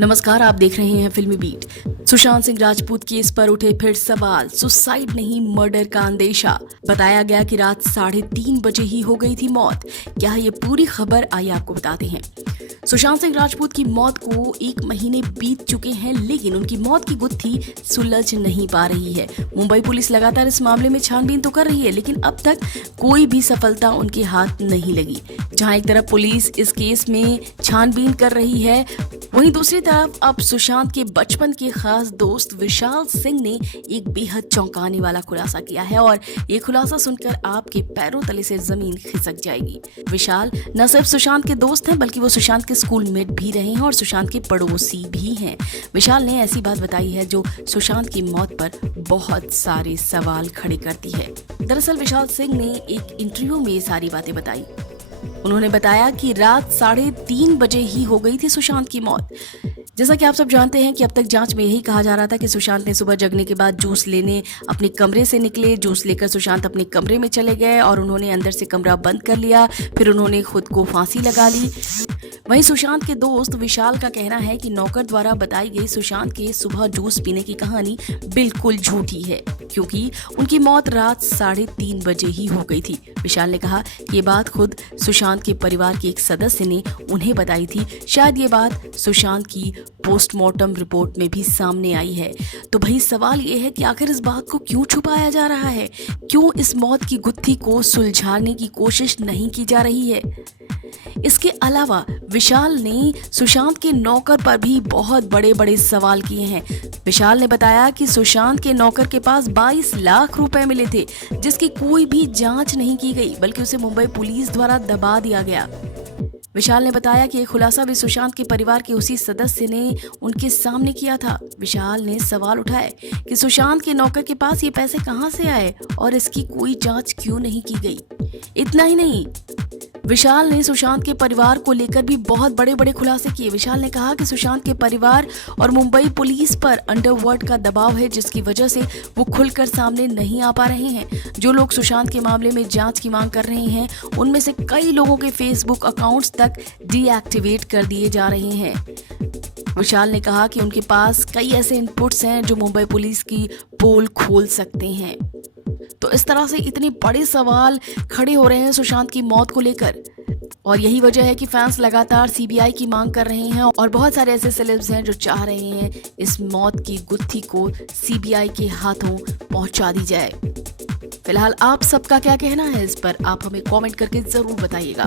नमस्कार, आप देख रहे हैं फिल्मी बीट। सुशांत सिंह राजपूत केस पर उठे फिर सवाल। सुसाइड नहीं, मर्डर का अंदेशा। बताया गया कि रात 3:30 बजे ही हो गई थी मौत। क्या ये पूरी खबर, आइए आपको बताते हैं। सुशांत सिंह राजपूत की मौत को 1 महीने बीत चुके हैं, लेकिन उनकी मौत की गुत्थी सुलझ नहीं पा रही है। मुंबई पुलिस लगातार इस मामले में छानबीन तो कर रही है, लेकिन अब तक कोई भी सफलता उनके हाथ नहीं लगी। जहां एक तरफ पुलिस इस केस में छानबीन कर रही है, वहीं दूसरी तरफ अब सुशांत के बचपन के खास दोस्त विशाल सिंह ने एक बेहद चौंकाने वाला खुलासा किया है, और ये खुलासा सुनकर आपके पैरों तले से जमीन खिसक जाएगी। विशाल न सिर्फ सुशांत के दोस्त हैं, बल्कि वो सुशांत के स्कूलमेट भी रहे हैं और सुशांत के पड़ोसी भी हैं। विशाल ने ऐसी बात बताई है जो सुशांत की मौत पर बहुत सारे सवाल खड़े करती है। दरअसल विशाल सिंह ने एक इंटरव्यू में ये सारी बातें बताई। उन्होंने बताया कि रात 3:30 बजे ही हो गई थी सुशांत की मौत। जैसा कि आप सब जानते हैं कि अब तक जांच में यही कहा जा रहा था कि सुशांत ने सुबह जगने के बाद जूस लेने अपने कमरे से निकले। जूस लेकर सुशांत अपने कमरे में चले गए और उन्होंने अंदर से कमरा बंद कर लिया। फिर उन्होंने खुद को फांसी लगा ली। वहीं सुशांत के दोस्त विशाल का कहना है कि नौकर द्वारा बताई गई सुशांत के सुबह जूस पीने की कहानी बिल्कुल झूठी है, क्योंकि उनकी मौत रात 3:30 बजे ही हो गई थी। विशाल ने कहा कि ये बात खुद सुशांत के परिवार के एक सदस्य ने उन्हें बताई थी। शायद ये बात सुशांत की पोस्टमार्टम रिपोर्ट में भी सामने आई है। तो भाई सवाल ये है कि आखिर इस बात को क्यों छुपाया जा रहा है? क्यों इस मौत की गुत्थी को सुलझाने की कोशिश नहीं की जा रही है? इसके अलावा विशाल ने सुशांत के नौकर पर भी बहुत बड़े बड़े सवाल किए हैं। विशाल ने बताया कि सुशांत के नौकर के पास 22 लाख रुपए मिले थे, जिसकी कोई भी जांच नहीं की गई, बल्कि उसे मुंबई पुलिस द्वारा दबा दिया गया। विशाल ने बताया कि यह खुलासा भी सुशांत के परिवार के उसी सदस्य ने उनके सामने किया था। विशाल ने सवाल उठाए कि सुशांत के नौकर के पास ये पैसे कहां से आए और इसकी कोई जांच क्यों नहीं की गई। इतना ही नहीं, विशाल ने सुशांत के परिवार को लेकर भी बहुत बड़े बड़े खुलासे किए। विशाल ने कहा कि सुशांत के परिवार और मुंबई पुलिस पर अंडरवर्ल्ड का दबाव है, जिसकी वजह से वो खुलकर सामने नहीं आ पा रहे हैं। जो लोग सुशांत के मामले में जांच की मांग कर रहे हैं, उनमें से कई लोगों के फेसबुक अकाउंट्स तक डीएक्टिवेट कर दिए जा रहे हैं। विशाल ने कहा कि उनके पास कई ऐसे इनपुट्स हैं जो मुंबई पुलिस की पोल खोल सकते हैं। तो इस तरह से इतने बड़े सवाल खड़े हो रहे हैं सुशांत की मौत को लेकर, और यही वजह है कि फैंस लगातार सीबीआई की मांग कर रहे हैं, और बहुत सारे ऐसे सेलेब्स हैं जो चाह रहे हैं इस मौत की गुत्थी को सीबीआई के हाथों पहुंचा दी जाए। फिलहाल आप सबका क्या कहना है इस पर, आप हमें कमेंट करके जरूर बताइएगा।